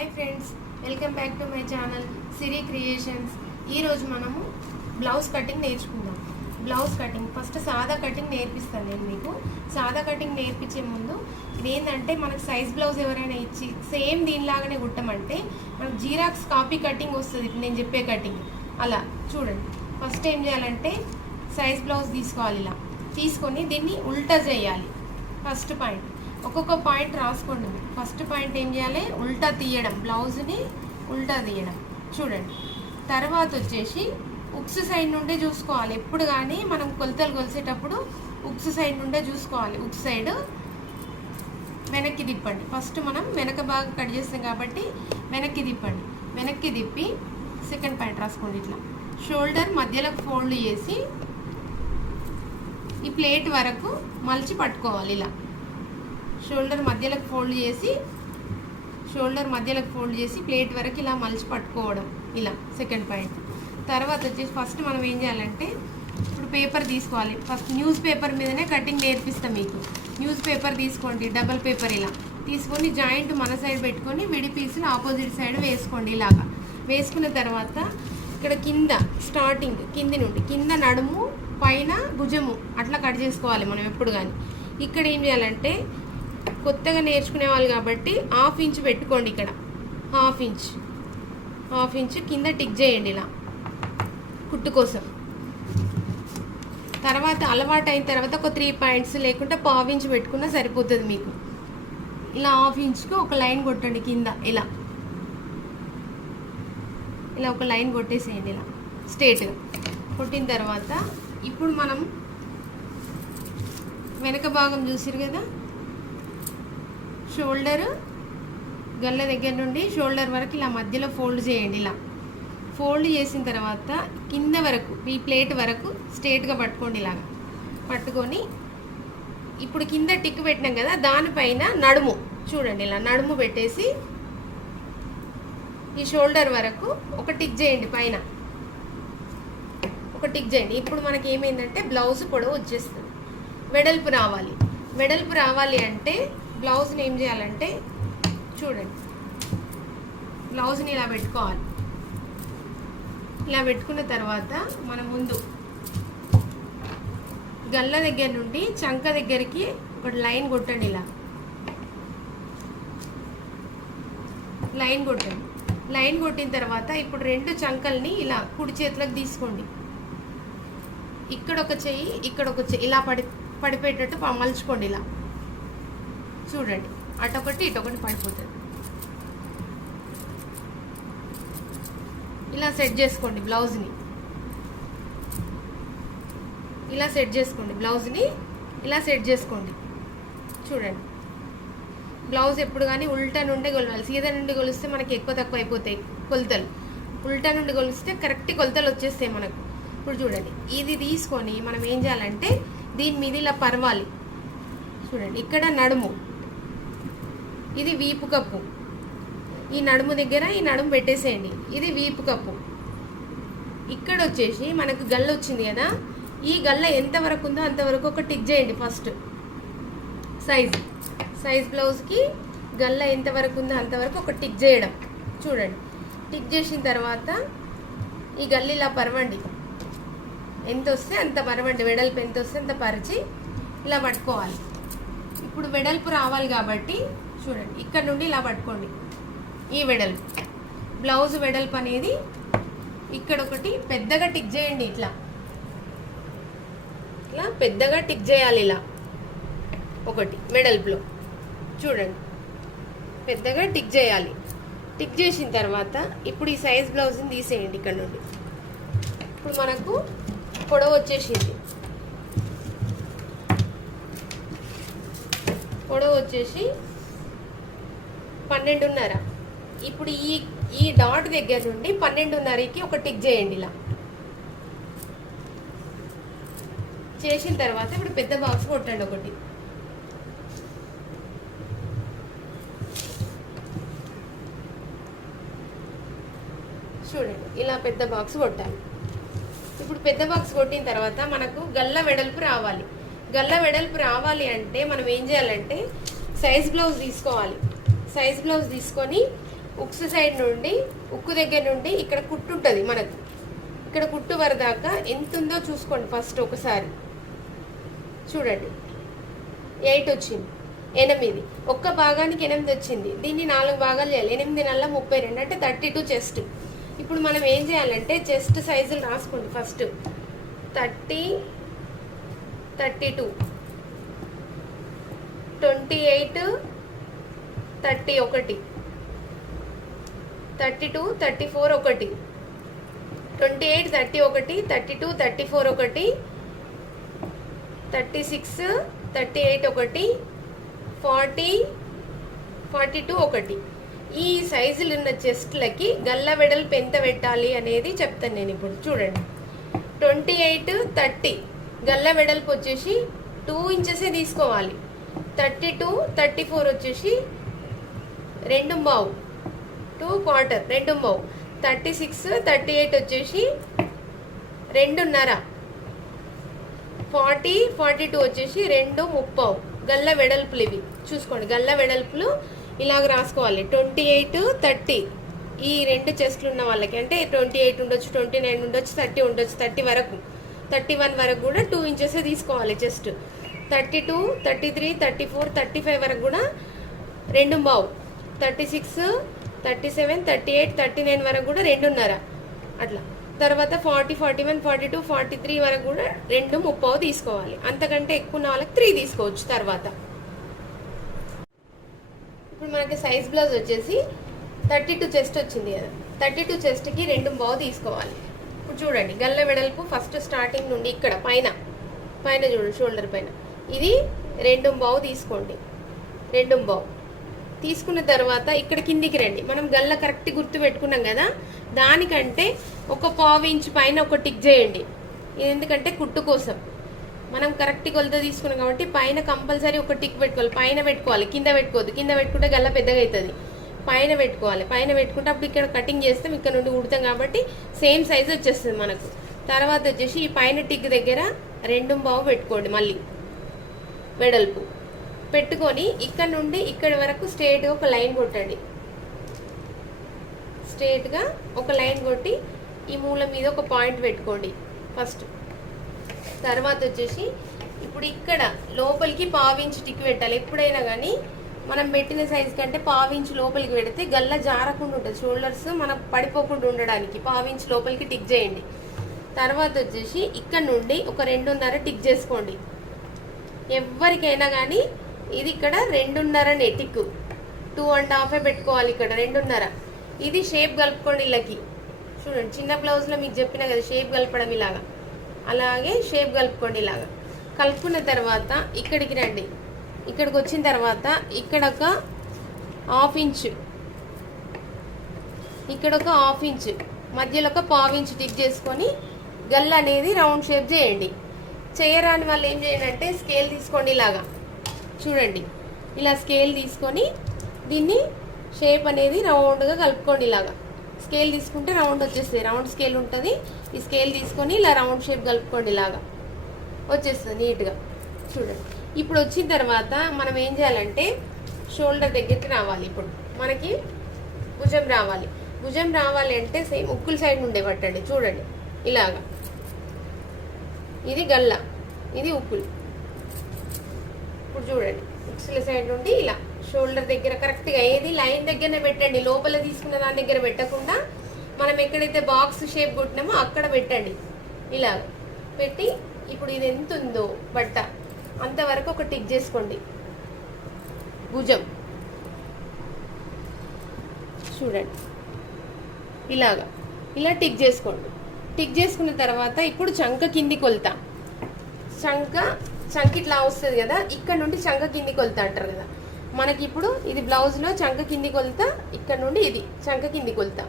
Hi friends, welcome back to my channel Siri creations. ఈరోజు మనము blouse cutting నేర్చుకుందాం. Blouse cutting first సాదా cutting నేర్పిస్తాను నేను మీకు. సాదా కటింగ్ నేర్పించే ముందు ఇదేంటంటే మనకు సైజ్ బ్లౌజ్ ఎవరైనా ఇచ్చి సేమ్ దీనిలాగానే కుట్టమంటే మనకు జీరాక్స్ కాపీ కటింగ్ వస్తుంది. ఇప్పుడు నేను చెప్పే కటింగ్ అలా చూడండి. ఫస్ట్ ఏం చేయాలంటే సైజ్ బ్లౌజ్ తీసుకోవాలి. ఇలా తీసుకొని దీన్ని ఉల్టా చేయాలి. ఫస్ట్ పాయింట్ ఒక్కొక్క పాయింట్ రాసుకోండి. ఫస్ట్ పాయింట్ ఏం చేయాలి, ఉల్టా తీయడం, బ్లౌజ్ని ఉల్టా తీయడం చూడండి. తర్వాత వచ్చేసి ఉక్స్ సైడ్ నుండే చూసుకోవాలి. ఎప్పుడు కానీ మనం కొలతలు కొలిసేటప్పుడు ఉక్స్ సైడ్ నుండే చూసుకోవాలి. ఉక్స్ సైడ్ వెనక్కి తిప్పండి. ఫస్ట్ మనం వెనక బాగా కట్ చేస్తాం కాబట్టి వెనక్కి తిప్పండి. వెనక్కి తిప్పి సెకండ్ పాయింట్ రాసుకోండి. ఇట్లా షోల్డర్ మధ్యలో ఫోల్డ్ చేసి ఈ ప్లేట్ వరకు మలిచి పట్టుకోవాలి. ఇలా షోల్డర్ మధ్యలోకి ఫోల్డ్ చేసి ప్లేట్ వరకు ఇలా మలిచి పట్టుకోవడం. ఇలా సెకండ్ పాయింట్. తర్వాత వచ్చేసి ఫస్ట్ మనం ఏం చేయాలంటే ఇప్పుడు పేపర్ తీసుకోవాలి. ఫస్ట్ న్యూస్ పేపర్ మీదనే కటింగ్ నేర్పిస్తాం మీకు. న్యూస్ పేపర్ తీసుకోండి, డబల్ పేపర్ ఇలా తీసుకొని జాయింట్ మన సైడ్ పెట్టుకొని విడి పీసులు ఆపోజిట్ సైడ్ వేసుకోండి. ఇలాగా వేసుకున్న తర్వాత ఇక్కడ కింద స్టార్టింగ్ కింది నుండి కింద నడుము పైన భుజము అట్లా కట్ చేసుకోవాలి మనం ఎప్పుడు కానీ. ఇక్కడ ఏం చేయాలంటే కొత్తగా నేర్చుకునే వాళ్ళు కాబట్టి హాఫ్ ఇంచ్ పెట్టుకోండి. ఇక్కడ హాఫ్ ఇంచ్ కింద టిక్ చేయండి ఇలా కుట్టు కోసం. తర్వాత అలవాటు అయిన తర్వాత ఒక 3 పాయింట్స్ లేకుంటే పావు ఇంచ్ పెట్టుకున్నా సరిపోతుంది మీకు. ఇలా హాఫ్ ఇంచ్కి ఒక లైన్ కొట్టండి కింద. ఇలా ఒక లైన్ కొట్టేసేయండి. ఇలా స్ట్రేట్గా కొట్టిన తర్వాత ఇప్పుడు మనం వెనక భాగం చూసిరు కదా, షోల్డర్ గల్ల దగ్గర నుండి షోల్డర్ వరకు ఇలా మధ్యలో ఫోల్డ్ చేయండి. ఇలా ఫోల్డ్ చేసిన తర్వాత కింద వరకు ఈ ప్లేట్ వరకు స్ట్రేట్గా పట్టుకోండి. ఇలాగా పట్టుకొని ఇప్పుడు కింద టిక్ పెట్టినాం కదా, దానిపైన నడుము చూడండి. ఇలా నడుము పెట్టేసి ఈ షోల్డర్ వరకు ఒక టిక్ చేయండి. పైన ఒక టిక్ చేయండి. ఇప్పుడు మనకి ఏమైందంటే బ్లౌజ్ పొడవు వచ్చేస్తుంది. వెడల్పు రావాలి అంటే బ్లౌజ్ని ఏం చేయాలంటే చూడండి, బ్లౌజ్ని ఇలా పెట్టుకోవాలి. ఇలా పెట్టుకున్న తర్వాత మన ముందు గల్ల దగ్గర నుండి చంక దగ్గరికి ఒక లైన్ కొట్టండి. ఇలా లైన్ కొట్టిన తర్వాత ఇప్పుడు 2 చంకల్ని ఇలా కుడి చేతులకు తీసుకోండి. ఇక్కడ ఒక చెయ్యి ఇలా పడిపోయేటట్టు మలుచుకోండి. ఇలా చూడండి, అటొకటి ఇటొకటి పడిపోతుంది. ఇలా సెట్ చేసుకోండి బ్లౌజ్ని. ఇలా సెట్ చేసుకోండి. చూడండి, బ్లౌజ్ ఎప్పుడు కానీ ఉల్టా నుండే కొలవాలి. సీదా నుండి కొలిస్తే మనకి ఎక్కువ తక్కువ అయిపోతాయి కొలతలు. ఉల్టా నుండి కొలిస్తే కరెక్ట్ కొలతలు వచ్చేస్తాయి మనకు. ఇప్పుడు చూడండి, ఇది తీసుకొని మనం ఏం చేయాలంటే దీని మీద ఇలా పరవాలి. చూడండి, ఇక్కడ నడుము, ఇది వీపు కప్పు. ఈ నడుము దగ్గర ఈ నడుము పెట్టేసేయండి. ఇది వీపు కప్పు. ఇక్కడ వచ్చేసి మనకు గల్ల వచ్చింది కదా, ఈ గల్ల ఎంతవరకు ఉందో అంతవరకు ఒక టిక్ చేయండి. ఫస్ట్ సైజ్ బ్లౌజ్కి గల్ల ఎంతవరకు ఉందో అంతవరకు ఒక టిక్ చేయడం. చూడండి, టిక్ చేసిన తర్వాత ఈ గల్ల ఇలా పరవండి. ఎంత వస్తే అంత పరవండి. వెడల్పు ఎంత వస్తే అంత పరిచి ఇలా పట్టుకోవాలి. ఇప్పుడు వెడల్పు రావాలి కాబట్టి చూడండి, ఇక్కడ నుండి ఇలా పట్టుకోండి. ఈ వెడల్పు బ్లౌజ్ వెడల్పు అనేది ఇక్కడ ఒకటి పెద్దగా టిక్ చేయండి. ఇట్లా పెద్దగా టిక్ చేయాలి. ఇలా ఒకటి వెడల్పులో చూడండి, పెద్దగా టిక్ చేయాలి. టిక్ చేసిన తర్వాత ఇప్పుడు ఈ సైజ్ బ్లౌజ్ని తీసేయండి. ఇక్కడ నుండి ఇప్పుడు మనకు పొడవు వచ్చేసింది. పొడవు వచ్చేసి 12.5. ఇప్పుడు ఈ డాట్ దగ్గర నుండి 12.5కి ఒక టిక్ చేయండి. ఇలా చేసిన తర్వాత ఇప్పుడు పెద్ద బాక్స్ కొట్టండి. ఒకటి చూడండి, ఇలా పెద్ద బాక్స్ కొట్టాలి. ఇప్పుడు పెద్ద బాక్స్ కొట్టిన తర్వాత మనకు గల్ల వెడల్పు రావాలి అంటే మనం ఏం చేయాలంటే సైజ్ బ్లౌజ్ తీసుకోవాలి. సైజ్ బ్లౌజ్ తీసుకొని ఉక్స్ సైడ్ నుండి ఉక్కు దగ్గర నుండి ఇక్కడ కుట్టు ఉంటుంది మనకు, ఇక్కడ కుట్టు వరదాకా ఎంత ఉందో చూసుకోండి ఫస్ట్ ఒకసారి చూడండి. 8 వచ్చింది, 8 ఒక్క భాగానికి 8 వచ్చింది. దీన్ని 4 భాగాలు చేయాలి. 8 నల్ల 32 అంటే 32 చెస్ట్. ఇప్పుడు మనం ఏం చేయాలంటే చెస్ట్ సైజులు రాసుకోండి ఫస్ట్. 30, 32, 28, 31, 32, 34 ఒకటి, 28, 31, 32, 34 ఒకటి, 36, 38 ఒకటి, 40, 42 ఒకటి. ఈ సైజులు ఉన్న చెస్ట్లకి గల్ల వెడల్పు ఎంత పెట్టాలి అనేది చెప్తాను నేను ఇప్పుడు. చూడండి 28, 30 గల్ల వెడల్పు వచ్చేసి 2 ఇంచెసే తీసుకోవాలి. 32, 34 వచ్చేసి 2.5, 2/4, 2.5. 36, 38 వచ్చేసి 2.5. 40, 42 వచ్చేసి 2.30 గల్ల వెడల్పులు ఇవి చూసుకోండి. గల్ల వెడల్పులు ఇలాగ రాసుకోవాలి. 28, 30 ఈ 2 చెస్ట్లు ఉన్న వాళ్ళకి అంటే 28 ఉండొచ్చు, 29 ఉండొచ్చు, 30 ఉండొచ్చు. 30 వరకు 31 వరకు కూడా 2 ఇంచెసే తీసుకోవాలి చెస్ట్. 32, 33, 34, 35 వరకు కూడా 2.5. 36, 37, 38, 39 వరకు కూడా 2.5 అట్లా. తర్వాత 40, 41, 42, 43 వరకు కూడా 2.30 తీసుకోవాలి. అంతకంటే ఎక్కువ ఉన్న వాళ్ళకి 3 తీసుకోవచ్చు తర్వాత. ఇప్పుడు మనకి సైజ్ బ్లౌజ్ వచ్చేసి 32 చెస్ట్ వచ్చింది కదా, 32 చెస్ట్కి 2.5 తీసుకోవాలి. ఇప్పుడు చూడండి గల్ల వెడల్పు ఫస్ట్ స్టార్టింగ్ నుండి ఇక్కడ పైన చూడండి షోల్డర్ పైన ఇది 2.5 తీసుకోండి. 2.5 తీసుకున్న తర్వాత ఇక్కడ కిందికి రండి. మనం గల్ల కరెక్ట్ గుర్తు పెట్టుకున్నాం కదా, దానికంటే ఒక 1/4 ఇంచ్ పైన ఒక టిక్ చేయండి. ఇది ఎందుకంటే కుట్టు కోసం మనం కరెక్ట్ కొలత తీసుకున్నాం కాబట్టి పైన కంపల్సరీ ఒక టిక్ పెట్టుకోవాలి. పైన పెట్టుకోవాలి, కింద పెట్టుకోవద్దు. కింద పెట్టుకుంటే గల్ల పెద్దగా అవుతుంది. పైన పెట్టుకోవాలి. పైన పెట్టుకుంటే అప్పుడు ఇక్కడ కటింగ్ చేస్తాం, ఇక్కడ నుండి కుడతాం కాబట్టి సేమ్ సైజ్ వచ్చేస్తుంది మనకు. తర్వాత వచ్చేసి ఈ పైన టిక్ దగ్గర 2.5 పెట్టుకోండి. మళ్ళీ వెడల్పు పెట్టుకొని ఇక్కడ నుండి ఇక్కడ వరకు స్ట్రేట్గా ఒక లైన్ కొట్టండి. స్ట్రేట్గా ఒక లైన్ కొట్టి ఈ మూల మీద ఒక పాయింట్ పెట్టుకోండి ఫస్ట్. తర్వాత వచ్చేసి ఇప్పుడు ఇక్కడ లోపలికి 1/4 ఇంచ్ టిక్ పెట్టాలి. ఎప్పుడైనా కానీ మనం పెట్టిన సైజ్ కంటే 1/4 ఇంచ్ లోపలికి పెడితే గల్ల జారకుండా ఉంటుంది. షోల్డర్స్ మనం పడిపోకుండా ఉండడానికి 1/4 ఇంచ్ లోపలికి టిక్ చేయండి. తర్వాత వచ్చేసి ఇక్కడ నుండి ఒక 2.5 టిక్ చేసుకోండి. ఎవరికైనా కానీ ఇది ఇక్కడ 2.5 టిక్, 2.5 పెట్టుకోవాలి. ఇక్కడ 2.5 ఇది షేప్ కలుపుకోండి. ఇళ్ళకి చూడండి చిన్న బ్లౌజ్లో మీకు చెప్పిన కదా షేప్ కలపడం ఇలాగా, అలాగే షేప్ కలుపుకోండి. ఇలాగా కలుపుకున్న తర్వాత ఇక్కడికి రండి. ఇక్కడికి వచ్చిన తర్వాత ఇక్కడ ఒక 1/2 ఇంచ్, ఇక్కడ ఒక 1/2 ఇంచ్, మధ్యలో ఒక 1/4 ఇంచ్ టిక్ చేసుకొని గల్ల అనేది రౌండ్ షేప్ చేయండి. చేయరాని వాళ్ళు ఏం చేయండి అంటే స్కేల్ తీసుకోండి. ఇలాగా చూడండి ఇలా స్కేల్ తీసుకొని దీన్ని షేప్ అనేది రౌండ్గా కలుపుకోండి. ఇలాగా స్కేల్ తీసుకుంటే రౌండ్ వచ్చేస్తుంది. రౌండ్ స్కేల్ ఉంటుంది. ఈ స్కేల్ తీసుకొని ఇలా రౌండ్ షేప్ కలుపుకోండి. ఇలాగా వచ్చేస్తుంది నీట్గా. చూడండి ఇప్పుడు వచ్చిన తర్వాత మనం ఏం చేయాలంటే షోల్డర్ దగ్గరికి రావాలి. ఇప్పుడు మనకి భుజం రావాలి. భుజం రావాలి అంటే సేమ్ ఉక్కుల సైడ్ నుండే పట్టండి. చూడండి ఇలాగా ఇది గల్ల, ఇది ఉక్కులు. ఇప్పుడు చూడండి ఉక్సుల సైడ్ నుండి ఇలా షోల్డర్ దగ్గర కరెక్ట్గా ఏది లైన్ దగ్గరనే పెట్టండి. లోపల తీసుకున్న దాని దగ్గర పెట్టకుండా మనం ఎక్కడైతే బాక్స్ షేప్ కొట్టినామో అక్కడ పెట్టండి. ఇలాగ పెట్టి ఇప్పుడు ఇది ఎంత ఉందో బట్ట అంతవరకు ఒక టిక్ చేసుకోండి. భుజం చూడండి ఇలాగా ఇలా టిక్ చేసుకోండి. టిక్ చేసుకున్న తర్వాత ఇప్పుడు చంక కింది కొలతా. చంక ఇట్లా వస్తుంది కదా, ఇక్కడ నుండి చంక కింది కొలతా అంటారు కదా. మనకి ఇప్పుడు ఇది బ్లౌజ్లో చంక కింది కొలతా, ఇక్కడ నుండి ఇది చంక కింది కొలతా.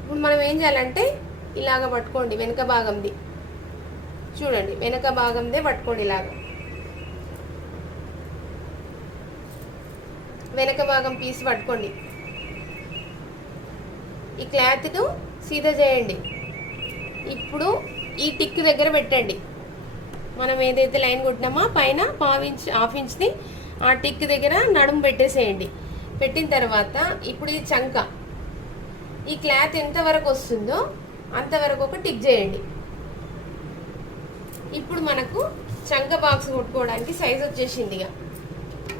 ఇప్పుడు మనం ఏం చేయాలంటే ఇలాగ పట్టుకోండి. వెనక భాగంది చూడండి, వెనక భాగందే పట్టుకోండి. ఇలాగా వెనక భాగం పీస్ పట్టుకోండి. ఈ క్లాత్ను సీదా చేయండి. ఇప్పుడు ఈ టిక్ దగ్గర పెట్టండి. మనం ఏదైతే లైన్ కొట్టినామో పైన 1/2 ఇంచ్ది ఆ టిక్ దగ్గర నడుము పెట్టేసేయండి. పెట్టిన తర్వాత ఇప్పుడు ఇది చంక ఈ క్లాత్ ఎంతవరకు వస్తుందో అంతవరకు ఒక టిక్ చేయండి. ఇప్పుడు మనకు చంక బాక్స్ కొట్టుకోవడానికి సైజ్ వచ్చేసింది. ఇక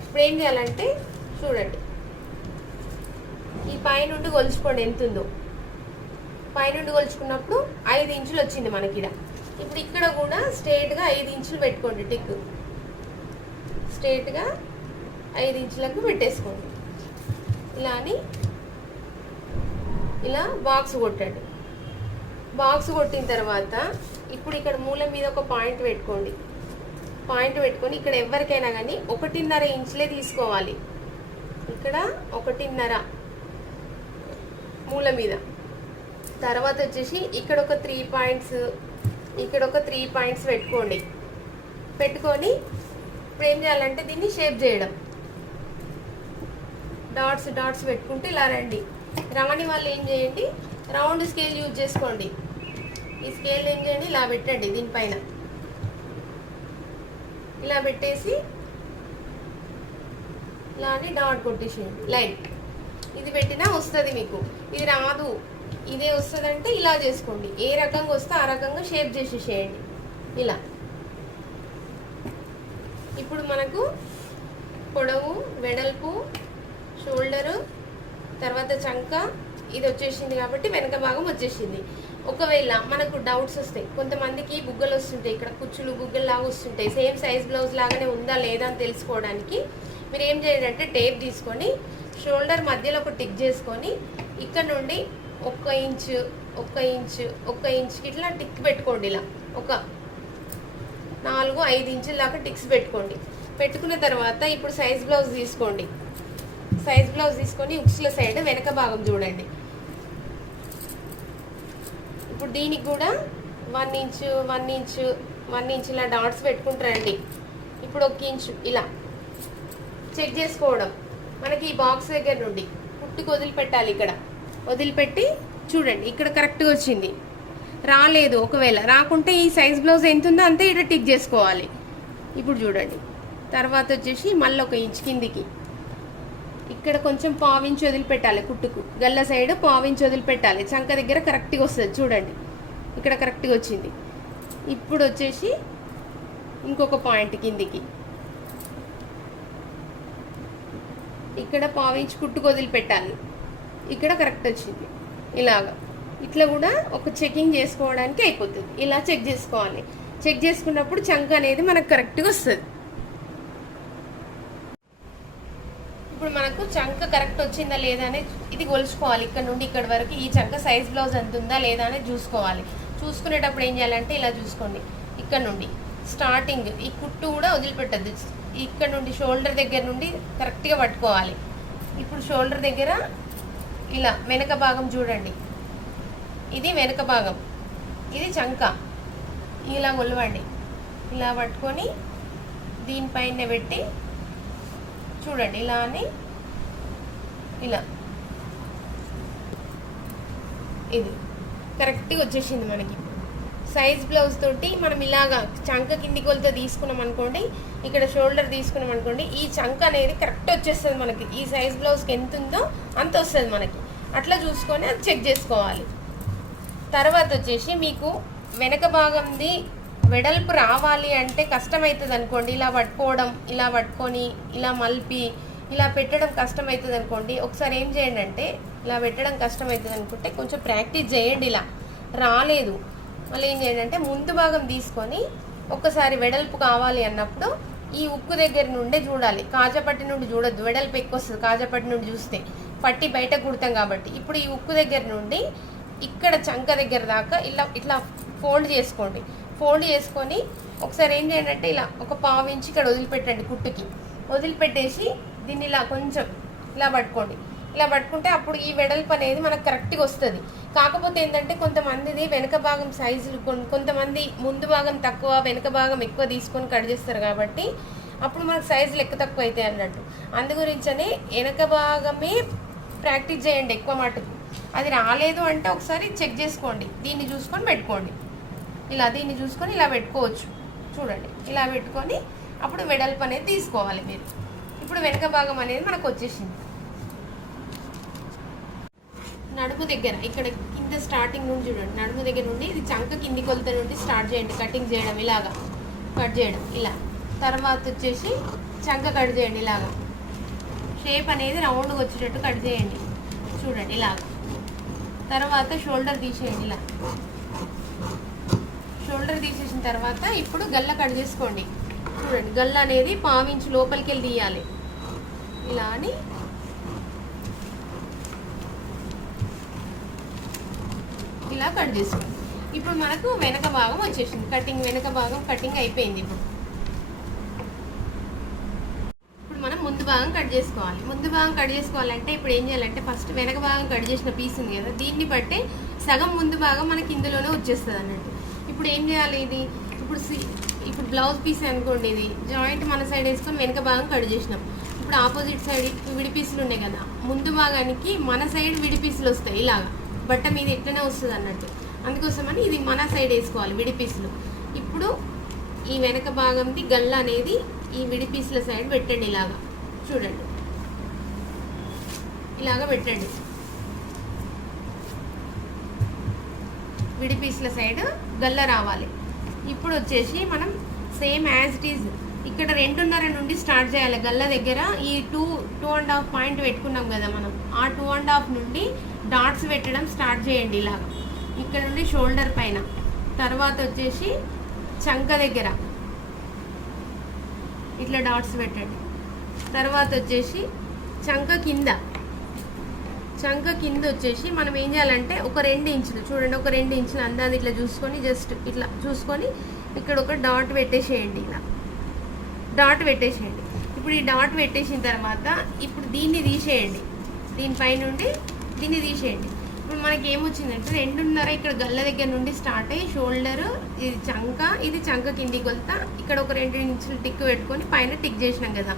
ఇప్పుడు ఏం చేయాలంటే చూడండి, ఈ పైనుండి కొలుచుకోండి ఎంత ఉందో. పైనుండి కొలుచుకున్నప్పుడు 5 ఇంచులు వచ్చింది మనకి ఇక్కడ. ఇప్పుడు ఇక్కడ కూడా స్ట్రేట్గా 5 ఇంచులు పెట్టుకోండి. టిక్ స్ట్రేట్గా 5 ఇంచులకు పెట్టేసుకోండి. ఇలా అని ఇలా బాక్స్ కొట్టండి. బాక్స్ కొట్టిన తర్వాత ఇప్పుడు ఇక్కడ మూల మీద ఒక పాయింట్ పెట్టుకోండి. పాయింట్ పెట్టుకొని ఇక్కడ ఎవరికైనా కానీ 1.5 ఇంచులే తీసుకోవాలి. ఇక్కడ 1.5 మూల మీద. తర్వాత వచ్చేసి ఇక్కడ ఒక 3 పాయింట్స్, ఇక్కడ ఒక 3 పాయింట్స్ పెట్టుకోండి. పెట్టుకొని ఇప్పుడు ఏం చేయాలంటే దీన్ని షేప్ చేయడం. డాట్స్ డాట్స్ పెట్టుకుంటే ఇలా రండి. రాని వాళ్ళు ఏం చేయండి, రౌండ్ స్కేల్ యూజ్ చేసుకోండి. ఈ స్కేల్ ఏం చేయండి, ఇలా పెట్టండి. దీనిపైన ఇలా పెట్టేసి ఇలా అని డాట్ కొట్టేసేయండి. లైన్ ఇది పెట్టినా వస్తుంది మీకు. ఇది రాదు, ఇదే వస్తుందంటే ఇలా చేసుకోండి. ఏ రకంగా వస్తే ఆ రకంగా షేప్ చేసేసేయండి ఇలా. ఇప్పుడు మనకు పొడవు, వెడల్పు, షోల్డరు, తర్వాత చంక ఇది వచ్చేసింది కాబట్టి వెనక భాగం వచ్చేసింది. ఒకవేళ మనకు డౌట్స్ వస్తాయి, కొంతమందికి బుగ్గలు వస్తుంటాయి, ఇక్కడ కుచ్చులు బుగ్గలు లాగా వస్తుంటాయి. సేమ్ సైజ్ బ్లౌజ్ లాగానే ఉందా లేదా అని తెలుసుకోవడానికి మీరు ఏం చేయండి అంటే టేప్ తీసుకొని షోల్డర్ మధ్యలో ఒక టిక్ చేసుకొని ఇక్కడ నుండి 1 ఇంచు 1 ఇంచు 1 ఇంచుకి ఇట్లా టిక్ పెట్టుకోండి. ఇలా ఒక 4-5 ఇంచుల దాకా టిక్స్ పెట్టుకోండి. పెట్టుకున్న తర్వాత ఇప్పుడు సైజ్ బ్లౌజ్ తీసుకోండి. సైజ్ బ్లౌజ్ తీసుకొని ఉక్స్ల సైడ్ వెనక భాగం చూడండి. ఇప్పుడు దీనికి కూడా 1 ఇంచు 1 ఇంచు 1 ఇంచు ఇలా డాట్స్ పెట్టుకుంటారండి. ఇప్పుడు 1 ఇంచు ఇలా చెక్ చేసుకోవడం. మనకి ఈ బాక్స్ దగ్గర నుండి పుట్టుకు వదిలిపెట్టాలి. ఇక్కడ వదిలిపెట్టి చూడండి, ఇక్కడ కరెక్ట్గా వచ్చింది. రాలేదు, ఒకవేళ రాకుంటే ఈ సైజ్ బ్లౌజ్ ఎంత ఉందో అంతే ఇక్కడ టిక్ చేసుకోవాలి. ఇప్పుడు చూడండి, తర్వాత వచ్చేసి మళ్ళీ 1 ఇంచు కిందికి ఇక్కడ కొంచెం 1/2 ఇంచు వదిలిపెట్టాలి. కుట్టుకు గల్ల సైడ్ 1/2 ఇంచు వదిలిపెట్టాలి. చంక దగ్గర కరెక్ట్గా వస్తుంది. చూడండి ఇక్కడ కరెక్ట్గా వచ్చింది. ఇప్పుడు వచ్చేసి ఇంకొక పాయింట్ కిందికి ఇక్కడ 1/2 ఇంచు కుట్టుకు వదిలిపెట్టాలి. ఇక్కడ కరెక్ట్ వచ్చింది. ఇలాగా ఇట్లా కూడా ఒక చెకింగ్ చేసుకోవడానికి అయిపోతుంది. ఇలా చెక్ చేసుకోవాలి. చెక్ చేసుకున్నప్పుడు చంక అనేది మనకు కరెక్ట్గా వస్తుంది. ఇప్పుడు మనకు చంక కరెక్ట్ వచ్చిందా లేదా అనేది ఇది కొలుచుకోవాలి. ఇక్కడ నుండి ఇక్కడ వరకు ఈ చంక సైజ్ బ్లౌజ్ ఎంత ఉందా లేదా అనేది చూసుకోవాలి. చూసుకునేటప్పుడు ఏం చేయాలంటే ఇలా చూసుకోండి. ఇక్కడ నుండి స్టార్టింగ్ ఈ కుట్టు కూడా వదిలిపెట్టద్దు. ఇక్కడ నుండి షోల్డర్ దగ్గర నుండి కరెక్ట్గా పట్టుకోవాలి. ఇప్పుడు షోల్డర్ దగ్గర ఇలా వెనక భాగం చూడండి, ఇది వెనక భాగం, ఇది చంక. ఇలా కొలవండి. ఇలా పట్టుకొని దీనిపైన పెట్టి చూడండి, ఇలా అని ఇలా ఇది కరెక్ట్గా వచ్చేసింది మనకి. సైజ్ బ్లౌజ్ తోటి మనం ఇలాగా చంక కింది కొలత తీసుకున్నాం అనుకోండి, ఇక్కడ షోల్డర్ తీసుకున్నాం అనుకోండి, ఈ చంక అనేది కరెక్ట్ వచ్చేస్తుంది మనకి. ఈ సైజ్ బ్లౌజ్కి ఎంత ఉందో అంత వస్తుంది మనకి. అట్లా చూసుకొని అది చెక్ చేసుకోవాలి. తర్వాత వచ్చేసి మీకు వెనక భాగంది వెడల్పు రావాలి అంటే కష్టమవుతుంది అనుకోండి, ఇలా పట్టుకోవడం, ఇలా పట్టుకొని ఇలా మలిపి ఇలా పెట్టడం కష్టమవుతుంది అనుకోండి, ఒకసారి ఏం చేయండి అంటే ఇలా పెట్టడం కష్టమవుతుంది అనుకుంటే కొంచెం ప్రాక్టీస్ చేయండి. ఇలా రాలేదు మళ్ళీ ఏం చేయండి అంటే ముందు భాగం తీసుకొని ఒక్కసారి వెడల్పు కావాలి అన్నప్పుడు ఈ ఉక్కు దగ్గర నుండే చూడాలి. కాజాపట్టి నుండి చూడొద్దు, వెడల్పు ఎక్కువ వస్తుంది కాజాపట్టి నుండి చూస్తే, పట్టి బయట కుడతాం కాబట్టి. ఇప్పుడు ఈ ఉక్కు దగ్గర నుండి ఇక్కడ చంక దగ్గర దాకా ఇలా ఇట్లా ఫోల్డ్ చేసుకోండి. ఫోల్డ్ చేసుకొని ఒకసారి ఏం చేయండి అంటే ఇలా ఒక 1/2 ఇంచు ఇక్కడ వదిలిపెట్టండి. కుట్టుకి వదిలిపెట్టేసి దీన్ని ఇలా కొంచెం ఇలా పట్టుకోండి. ఇలా పట్టుకుంటే అప్పుడు ఈ వెడల్పు అనేది మనకు కరెక్ట్గా వస్తుంది. కాకపోతే ఏంటంటే కొంతమందిది వెనక భాగం సైజులు, కొంతమంది ముందు భాగం తక్కువ వెనక భాగం ఎక్కువ తీసుకొని కట్ చేస్తారు కాబట్టి అప్పుడు మనకు సైజులు ఎక్కువ తక్కువ అవుతాయి అన్నట్టు. అందు గురించనే వెనక భాగమే ప్రాక్టీస్ చేయండి ఎక్కువ మటుకు. అది రాలేదు అంటే ఒకసారి చెక్ చేసుకోండి, దీన్ని చూసుకొని పెట్టుకోండి. ఇలా దీన్ని చూసుకొని ఇలా పెట్టుకోవచ్చు. చూడండి ఇలా పెట్టుకొని అప్పుడు వెడల్పు అనేది తీసుకోవాలి మీరు. ఇప్పుడు వెనక భాగం అనేది మనకు వచ్చేసింది. నడుము దగ్గర ఇక్కడ కింద స్టార్టింగ్ నుండి చూడండి, నడుము దగ్గర నుండి ఇది చంక కింది కొలత నుండి స్టార్ట్ చేయండి. కటింగ్ చేయడం ఇలాగా కట్ చేయడం ఇలా, తర్వాత వచ్చేసి చంక కట్ చేయండి ఇలాగా. షేప్ అనేది రౌండ్గా వచ్చేటట్టు కట్ చేయండి చూడండి ఇలాగా. తర్వాత షోల్డర్ తీసేయండి ఇలా. షోల్డర్ తీసేసిన తర్వాత ఇప్పుడు గల్ల కట్ చేసుకోండి చూడండి. గల్ల అనేది 1/4 ఇంచు లోపలికి వెళ్ళి తీయాలి ఇలా అని. ఇలా కట్ చేసుకోండి. ఇప్పుడు మనకు వెనక భాగం వచ్చేసింది. కటింగ్ వెనక భాగం కటింగ్ అయిపోయింది. ఇప్పుడు మనం ముందు భాగం కట్ చేసుకోవాలి. ముందు భాగం కట్ చేసుకోవాలంటే ఇప్పుడు ఏం చేయాలంటే ఫస్ట్ వెనక భాగం కట్ చేసిన పీస్ ఉంది కదా, దీన్ని బట్టే సగం ముందు భాగం మనకి ఇందులోనే వచ్చేస్తుంది అన్నట్టు. ఇప్పుడు ఏం చేయాలి, ఇది ఇప్పుడు బ్లౌజ్ పీస్ అనుకోండి, ఇది జాయింట్ మన సైడ్ వేసుకొని వెనక భాగం కట్ చేసినాం. ఇప్పుడు ఆపోజిట్ సైడ్ విడి పీసులు ఉన్నాయి కదా, ముందు భాగానికి మన సైడ్ విడి పీసులు వస్తాయి ఇలాగా. బట్ట మీద ఎట్లనే వస్తుంది అన్నట్టు, అందుకోసమని ఇది మన సైడ్ వేసుకోవాలి విడి పీసులు. ఇప్పుడు ఈ వెనక భాగంది గల్ల అనేది ఈ విడి పీసుల సైడ్ పెట్టండి ఇలాగా చూడండి. ఇలాగా పెట్టండి విడి పీసుల సైడ్ గల్ల రావాలి. ఇప్పుడు వచ్చేసి మనం సేమ్ యాజ్ ఇట్ ఈజ్ ఇక్కడ 2.5 నుండి స్టార్ట్ చేయాలి. గల్ల దగ్గర ఈ 2.5 పాయింట్ పెట్టుకున్నాం కదా మనం, ఆ 2.5 నుండి డాట్స్ పెట్టడం స్టార్ట్ చేయండి ఇలాగా. ఇక్కడ నుండి షోల్డర్ పైన, తర్వాత వచ్చేసి చంక దగ్గర ఇట్లా డాట్స్ పెట్టండి. తర్వాత వచ్చేసి చంక కింద వచ్చేసి మనం ఏం చేయాలంటే ఒక 2 ఇంచులు చూడండి, ఒక 2 ఇంచులు అందాది ఇట్లా చూసుకొని జస్ట్ ఇట్లా చూసుకొని ఇక్కడ ఒక డాట్ పెట్టేసేయండి ఇలా. డాట్ పెట్టేసేయండి. ఇప్పుడు ఈ డాట్ పెట్టేసిన తర్వాత ఇప్పుడు దీన్ని తీసేయండి, దీనిపై నుండి దీన్ని తీసేయండి. ఇప్పుడు మనకి ఏమొచ్చిందంటే 2.5 ఇక్కడ గల్ల దగ్గర నుండి స్టార్ట్ అయ్యి షోల్డర్, ఇది చంక కింది కొలత, ఇక్కడ ఒక 2 ఇంచులు టిక్ పెట్టుకొని పైన టిక్ చేసినాం కదా,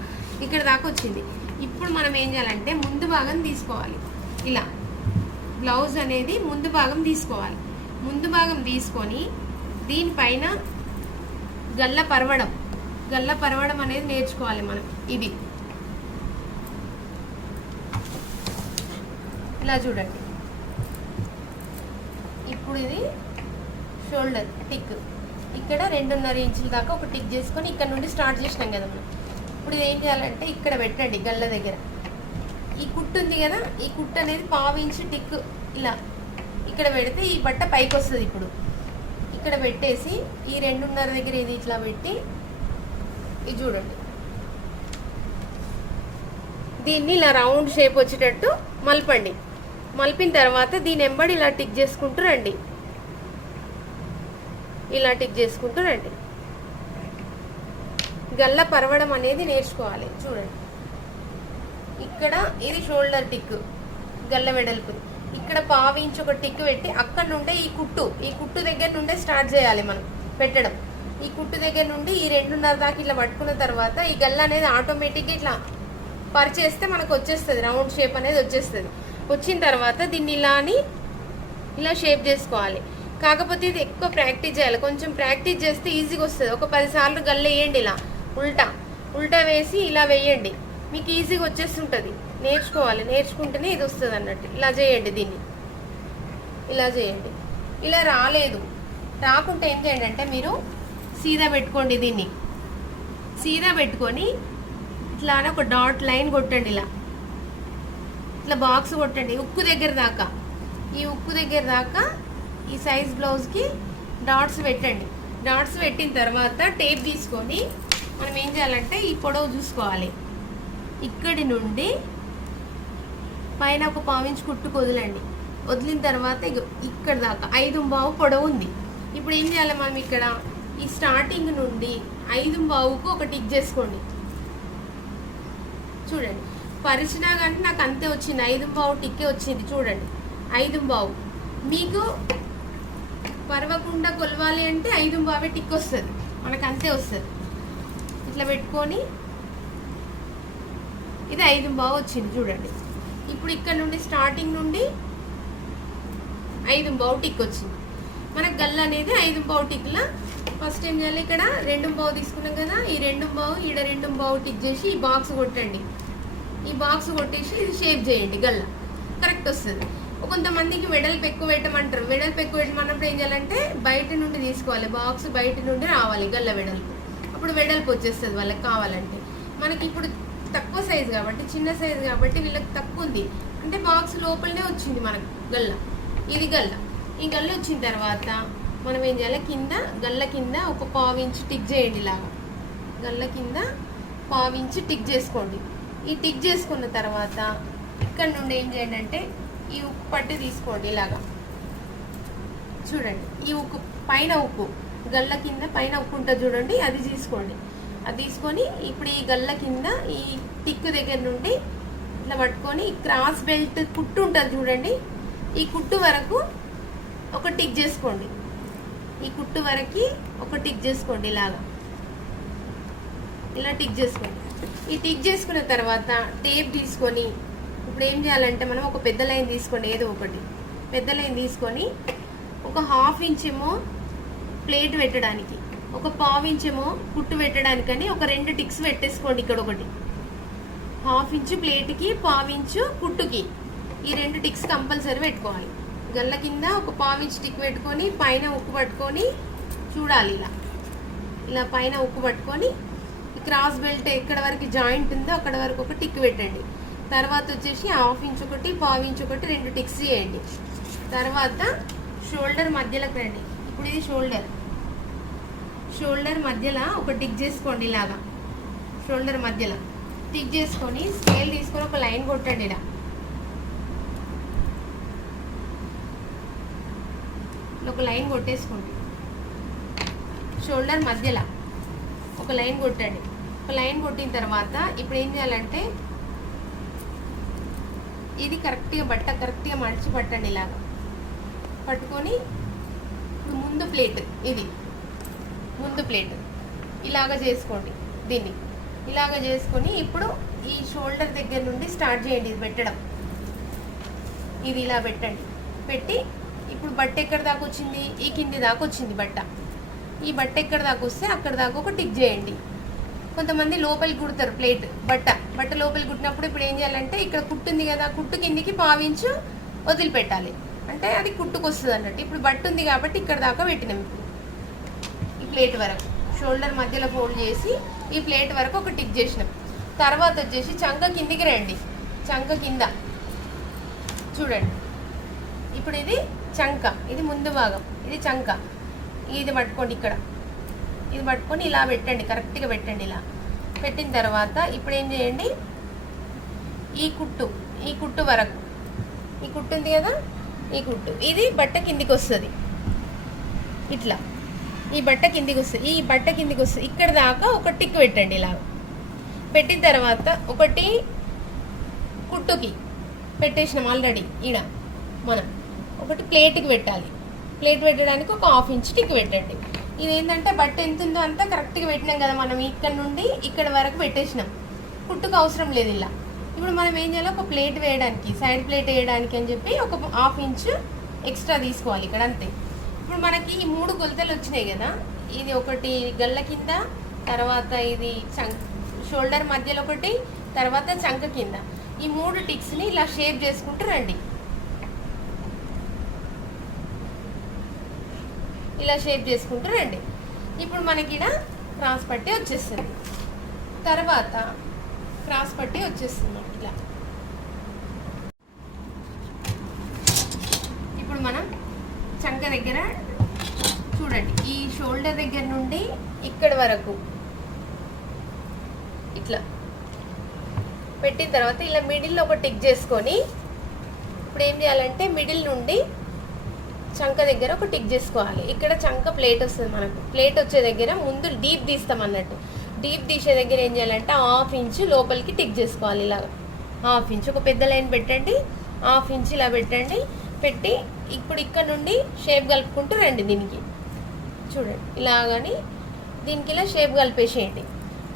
ఇక్కడ దాకా వచ్చింది. ఇప్పుడు మనం ఏం చేయాలంటే ముందు భాగం తీసుకోవాలి ఇలా. బ్లౌజ్ అనేది ముందు భాగం తీసుకోవాలి. ముందు భాగం తీసుకొని దీనిపైన గల్ల పరవడం అనేది నేర్చుకోవాలి మనం. ఇది ఇలా చూడండి. ఇప్పుడు ఇది షోల్డర్ టిక్, ఇక్కడ 2.5 ఇంచుల దాకా ఒక టిక్ చేసుకొని ఇక్కడ నుండి స్టార్ట్ చేసినాం కదా మనం. ఇప్పుడు ఇది ఏం చేయాలంటే ఇక్కడ పెట్టండి గల్ల దగ్గర. ఈ కుట్టు ఉంది కదా, ఈ కుట్టు అనేది 1/4 ఇంచు టిక్ ఇలా ఇక్కడ పెడితే ఈ బట్ట పైకి వస్తుంది. ఇప్పుడు ఇక్కడ పెట్టేసి ఈ 2.5 దగ్గర ఇది ఇట్లా పెట్టి ఇది చూడండి, దీన్ని ఇలా రౌండ్ షేప్ వచ్చేటట్టు మలపండి. మలిపిన తర్వాత దీని ఎంబడి ఇలా టిక్ చేసుకుంటూ రండి, ఇలా టిక్ చేసుకుంటూ రండి. గల్ల పరవడం అనేది నేర్చుకోవాలి చూడండి. ఇక్కడ ఇది షోల్డర్ టిక్ గల్ల వెడల్పు, ఇక్కడ 1/4 ఇంచు ఒక టిక్ పెట్టి అక్కడ నుండే ఈ కుట్టు దగ్గర నుండే స్టార్ట్ చేయాలి మనం పెట్టడం. ఈ కుట్టు దగ్గర నుండి ఈ 2.5 దాకా ఇట్లా పట్టుకున్న తర్వాత ఈ గల్ల అనేది ఆటోమేటిక్గా ఇట్లా పరిచేస్తే మనకు వచ్చేస్తుంది, రౌండ్ షేప్ అనేది వచ్చేస్తుంది. వచ్చిన తర్వాత దీన్ని ఇలా షేప్ చేసుకోవాలి. కాకపోతే ఇది ఎక్కువ ప్రాక్టీస్ చేయాలి. కొంచెం ప్రాక్టీస్ చేస్తే ఈజీగా వస్తుంది. ఒక 10 సార్లు గల్ల వేయండి ఇలా, ఉల్టా వేసి ఇలా వేయండి, మీకు ఈజీగా వచ్చేస్తుంటుంది. నేర్చుకోవాలి, నేర్చుకుంటేనే ఇది వస్తుంది అన్నట్టు. ఇలా చేయండి, దీన్ని ఇలా చేయండి. ఇలా రాకుంటే ఏం చేయండి అంటే మీరు సీదా పెట్టుకోండి. దీన్ని సీదా పెట్టుకొని ఇట్లానే ఒక డాట్ లైన్ కొట్టండి, ఇట్లా బాక్స్ కొట్టండి ఉక్కు దగ్గర దాకా. ఈ ఉక్కు దగ్గర దాకా ఈ సైజ్ బ్లౌజ్కి డాట్స్ పెట్టండి. డాట్స్ పెట్టిన తర్వాత టేప్ తీసుకొని మనం ఏం చేయాలంటే ఈ పొడవు చూసుకోవాలి. ఇక్కడి నుండి పైన ఒక 1/4 ఇంచు కుట్టుకు వదిలిన తర్వాత ఇక్కడ దాకా 5.5 పొడవు ఉంది. ఇప్పుడు ఏం చేయాలి మనం ఇక్కడ ఈ స్టార్టింగ్ నుండి 5.5కు ఒక టిక్ చేసుకోండి చూడండి. పరిచినా కానీ నాకు అంతే వచ్చింది, 5.5 టిక్కే వచ్చింది చూడండి. 5.5 మీకు పరవకుండా కొలవాలి అంటే 5.5 టిక్ వస్తుంది, మనకు అంతే వస్తుంది. ఇట్లా పెట్టుకొని ఇది 5.5 వచ్చింది చూడండి. ఇప్పుడు ఇక్కడ నుండి స్టార్టింగ్ నుండి 5.5 టిక్ వచ్చింది. మనకు గల్ల అనేది 5.5 టిక్లా. ఫస్ట్ ఏం చేయాలి, ఇక్కడ 2.5 తీసుకున్నాం కదా, ఈ 2.5 ఈడ 2.5 టిక్ చేసి ఈ బాక్స్ కొట్టండి. ఈ బాక్స్ కొట్టేసి ఇది షేప్ చేయండి, గల్ల కరెక్ట్ వస్తుంది. కొంతమందికి వెడల్పు ఎక్కువ పెట్టమంటారు. వెడల్పు ఎక్కువ పెట్టమన్నప్పుడు ఏం చేయాలంటే బయట నుండి తీసుకోవాలి, బాక్స్ బయట నుండి రావాలి గల్ల వెడల్పు, అప్పుడు వెడల్పు వచ్చేస్తుంది వాళ్ళకి కావాలంటే. మనకి ఇప్పుడు తక్కువ సైజు కాబట్టి, చిన్న సైజు కాబట్టి వీళ్ళకి తక్కువ ఉంది అంటే బాక్స్ లోపలనే వచ్చింది మనకు గల్ల. ఇది గల్ల. ఈ గల్ల వచ్చిన తర్వాత మనం ఏం చేయాలి, గల్ల కింద ఒక 1/4 ఇంచు టిక్ చేయండి. ఇలాగా గల్ల కింద 1/4 ఇంచు టిక్ చేసుకోండి. ఈ టిక్ చేసుకున్న తర్వాత ఇక్కడ నుండి ఏం చేయండి అంటే ఈ ఉక్కు పట్టి తీసుకోండి. ఇలాగా చూడండి, ఈ ఉక్కు పైన ఉక్కు, గల్ల కింద పైన ఉక్కు ఉంటుంది చూడండి, అది తీసుకోండి. అది తీసుకొని ఇప్పుడు ఈ గల్ల కింద ఈ టిక్ దగ్గర నుండి ఇట్లా పట్టుకొని క్రాస్ బెల్ట్ కుట్టు ఉంటుంది చూడండి, ఈ కుట్టు వరకు ఒక టిక్ చేసుకోండి. ఈ కుట్టు వరకు ఒక టిక్ చేసుకోండి. ఇలా టిక్ చేసుకోండి. ఈ టిక్ చేసుకున్న తర్వాత టేప్ తీసుకొని ఇప్పుడు ఏం చేయాలంటే మనం ఒక పెద్ద లైన్ తీసుకోండి, ఏదో ఒకటి పెద్ద లైన్ తీసుకొని ఒక 1/2 ఇంచ్ ఏమో ప్లేట్ పెట్టడానికి, ఒక 1/4 ఇంచ్ ఏమో కుట్టు పెట్టడానికని ఒక 2 టిక్స్ పెట్టేసుకోండి. ఇక్కడ ఒకటి 1/2 ఇంచు ప్లేట్కి, 1/4 ఇంచు కుట్టుకి, ఈ 2 టిక్స్ కంపల్సరీ పెట్టుకోవాలి. గల్ల కింద ఒక 1/4 ఇంచ్ టిక్ పెట్టుకొని పైన ఉక్కు పట్టుకొని చూడాలి. ఇలా పైన ఉక్కు పట్టుకొని ఈ క్రాస్ బెల్ట్ ఎక్కడ వరకు జాయింట్ ఉందో అక్కడ వరకు ఒక టిక్ పెట్టండి. తర్వాత వచ్చేసి 1/2 ఇంచ్ ఒకటి, 1/4 ఇంచ్ ఒకటి, 2 టిక్స్ చేయండి. తర్వాత షోల్డర్ మధ్యలోకి రండి. ఇప్పుడు ఇది షోల్డర్ మధ్యలో ఒక టిక్ చేసుకోండి. ఇలాగా షోల్డర్ మధ్యలో టిక్ చేసుకొని స్కేల్ తీసుకొని ఒక లైన్ కొట్టండి. ఇలా ఒక లైన్ కొట్టేసుకోండి. షోల్డర్ మధ్యలో ఒక లైన్ కొట్టండి. ఒక లైన్ కొట్టిన తర్వాత ఇప్పుడు ఏం చేయాలంటే ఇది కరెక్ట్గా కరెక్ట్గా మడిచి పట్టండి. ఇలాగా పట్టుకొని ఇప్పుడు ముందు ప్లేట్, ఇది ముందు ప్లేట్ ఇలాగా చేసుకోండి. దీన్ని ఇలాగ చేసుకొని ఇప్పుడు ఈ షోల్డర్ దగ్గర నుండి స్టార్ట్ చేయండి. ఇది పెట్టడం, ఇది ఇలా పెట్టండి. పెట్టి ఇప్పుడు బట్ట ఎక్కడ దాకా వచ్చింది, ఈ కింది దాకా వచ్చింది బట్ట. ఈ బట్ట ఎక్కడ దాకా వస్తే అక్కడ దాకా ఒక టిక్ చేయండి. కొంతమంది లోపలికి కుడతారు ప్లేట్, బట్ట లోపలికి కుట్టినప్పుడు ఇప్పుడు ఏం చేయాలంటే ఇక్కడ కుట్టుంది కదా, కుట్టు కిందికి 1/4 ఇంచు వదిలిపెట్టాలి, అంటే అది కుట్టుకు వస్తుంది అన్నట్టు. ఇప్పుడు బట్ట ఉంది కాబట్టి ఇక్కడ దాకా పెట్టినాం. ఇప్పుడు ఈ ప్లేట్ వరకు షోల్డర్ మధ్యలో ఫోల్డ్ చేసి ఈ ప్లేట్ వరకు ఒక టిక్ చేసినాం. తర్వాత వచ్చేసి చంక కిందికి రండి. చంక కింద చూడండి, ఇప్పుడు ఇది చంక, ఇది ముందు భాగం, ఇది చంక. ఇది పట్టుకోండి, ఇక్కడ ఇది పట్టుకొని ఇలా పెట్టండి, కరెక్ట్గా పెట్టండి. ఇలా పెట్టిన తర్వాత ఇప్పుడు ఏం చేయండి, ఈ కుట్టు వరకు, ఈ కుట్టు ఉంది కదా, ఈ కుట్టు ఇది బట్ట కిందికి వస్తుంది. ఇట్లా ఈ బట్ట కిందికి వస్తుంది, ఈ బట్ట కిందికి వస్తుంది. ఇక్కడ దాకా ఒక టిక్ పెట్టండి. ఇలా పెట్టిన తర్వాత ఒకటి కుట్టుకి పెట్టేసినాం ఆల్రెడీ. ఈడ మనం ఒకటి ప్లేట్కి పెట్టాలి. ప్లేట్ పెట్టడానికి ఒక 1/2 ఇంచ్ టిక్ పెట్టండి. ఇది ఏంటంటే బట్ట ఎంత ఉందో అంతా కరెక్ట్గా పెట్టినాం కదా మనం, ఇక్కడ నుండి ఇక్కడ వరకు పెట్టేసినాం. కుట్టుకు అవసరం లేదు. ఇలా ఇప్పుడు మనం ఏం చేయాలి, ఒక ప్లేట్ వేయడానికి, సైడ్ ప్లేట్ వేయడానికి అని చెప్పి ఒక 1/2 ఇంచ్ ఎక్స్ట్రా తీసుకోవాలి ఇక్కడ, అంతే. ఇప్పుడు మనకి ఈ 3 కొలతలు వచ్చినాయి కదా, ఇది ఒకటి గల్ల కింద, తర్వాత ఇది షోల్డర్ మధ్యలో ఒకటి, తర్వాత చంక కింద, ఈ 3 టిక్స్ని ఇలా షేప్ చేసుకుంటూ రండి. ఇలా షేప్ చేసుకుంటూ రండి. ఇప్పుడు మనకి ఇలా క్రాస్ పట్టి వచ్చేస్తుంది. తర్వాత క్రాస్ పట్టి వచ్చేస్తుంది మనకి ఇలా. ఇప్పుడు మనం చంక దగ్గర చూడండి, ఈ షోల్డర్ దగ్గర నుండి ఇక్కడ వరకు ఇట్లా పెట్టిన తర్వాత ఇలా మిడిల్లో ఒక టిక్ చేసుకొని ఇప్పుడు ఏం చేయాలంటే మిడిల్ నుండి చంక దగ్గర ఒక టిక్ చేసుకోవాలి. ఇక్కడ చంక ప్లేట్ వస్తుంది మనకు. ప్లేట్ వచ్చే దగ్గర ముందు డీప్ తీస్తాం అన్నట్టు. డీప్ తీసే దగ్గర ఏం చేయాలంటే 1/2 ఇంచ్ లోపలికి టిక్ చేసుకోవాలి. ఇలాగ 1/2 ఇంచ్ ఒక పెద్ద లైన్ పెట్టండి, 1/2 ఇంచ్ ఇలా పెట్టండి. పెట్టి ఇప్పుడు ఇక్కడ నుండి షేప్ కలుపుకుంటూ రండి. దీనికి చూడండి ఇలాగని దీనికి ఇలా షేప్ కలిపేసేయండి.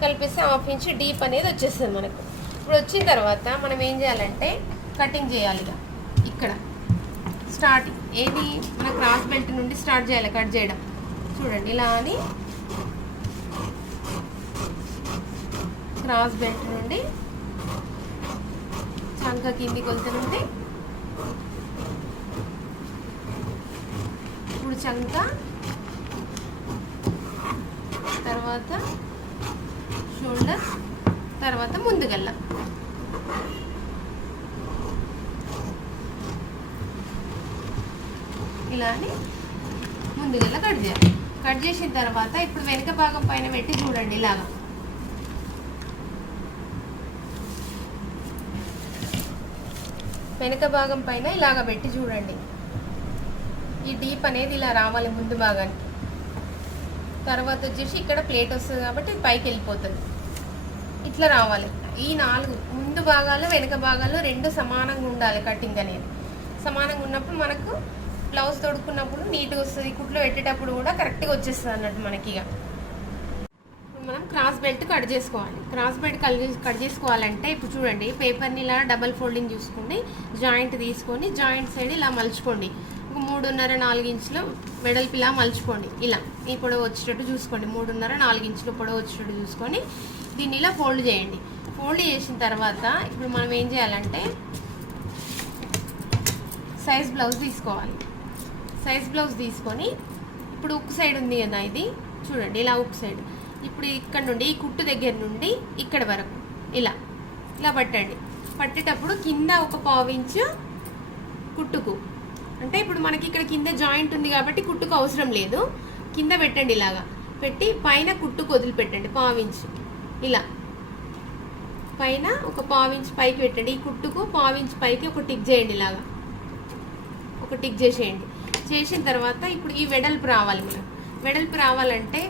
కలిపేస్తే 1/2 ఇంచ్ డీప్ అనేది వచ్చేస్తుంది మనకు. ఇప్పుడు వచ్చిన తర్వాత మనం ఏం చేయాలంటే కటింగ్ చేయాలి. ఇక్కడ స్టార్టింగ్ ఏది మన క్రాస్ బెల్ట్ నుండి స్టార్ట్ చేయాలి కట్ చేయడం. చూడండి ఇలా అని క్రాస్ బెల్ట్ నుండి చంక కింది కొలత నుండి ఇప్పుడు చంక, తర్వాత షోల్డర్, తర్వాత ముందుగల్ల. ఇలా అని ముందుగల్ల కట్ చేయాలి. కట్ చేసిన తర్వాత ఇప్పుడు వెనుక భాగం పైన పెట్టి చూడండి. ఇలాగా వెనుక భాగం పైన ఇలాగ పెట్టి చూడండి. ఈ డీప్ అనేది ఇలా రావాలి ముందు భాగానికి. తర్వాత వచ్చేసి ఇక్కడ ప్లేట్ వస్తుంది కాబట్టి పైకి వెళ్ళిపోతుంది. ఇట్లా రావాలి. ఈ 4 ముందు భాగాలు వెనుక భాగాలు 2 సమానంగా ఉండాలి. కటింగ్ అనేది సమానంగా ఉన్నప్పుడు మనకు బ్లౌజ్ తొడుక్కున్నప్పుడు నీట్గా వస్తుంది. కుట్లో పెట్టేటప్పుడు కూడా కరెక్ట్గా వచ్చేస్తుంది అన్నట్టు మనకి. ఇక మనం క్రాస్ బెల్ట్ కట్ చేసుకోవాలి. క్రాస్ బెల్ట్ కట్ చేసుకోవాలంటే ఇప్పుడు చూడండి, పేపర్ని ఇలా డబల్ ఫోల్డింగ్ చూసుకోండి. జాయింట్ తీసుకొని జాయింట్ సైడ్ ఇలా మలుచుకోండి. ఒక 3.5-4 ఇంచులు వెడల్పు ఇలా మలుచుకోండి. ఇలా ఈ పొడవు వచ్చేటట్టు చూసుకోండి. 3.5-4 ఇంచులు పొడవు వచ్చేటట్టు చూసుకొని దీన్ని ఇలా ఫోల్డ్ చేయండి. ఫోల్డ్ చేసిన తర్వాత ఇప్పుడు మనం ఏం చేయాలంటే సైజ్ బ్లౌజ్ తీసుకోవాలి. సైజ్ బ్లౌజ్ తీసుకొని ఇప్పుడు ఉక్కు సైడ్ ఉంది కదా, ఇది చూడండి ఇలా ఉక్కు సైడ్. ఇప్పుడు ఇక్కడ నుండి ఈ కుట్టు దగ్గర నుండి ఇక్కడ వరకు ఇలా ఇలా పట్టండి. పట్టేటప్పుడు కింద ఒక 1/4 ఇంచు కుట్టుకు, అంటే ఇప్పుడు మనకి ఇక్కడ కింద జాయింట్ ఉంది కాబట్టి కుట్టుకు అవసరం లేదు. కింద పెట్టండి. ఇలాగా పెట్టి పైన కుట్టుకు వదిలిపెట్టండి 1/4 ఇంచు. ఇలా పైన ఒక 1/4 ఇంచు పైకి పెట్టండి. ఈ కుట్టుకు 1/4 ఇంచు పైకి ఒక టిక్ చేయండి. ఇలాగా ఒక టిక్ చేసేయండి. చేసిన తర్వాత ఇప్పుడు ఈ వెడల్పు రావాలి. మనం వెడల్పు రావాలంటే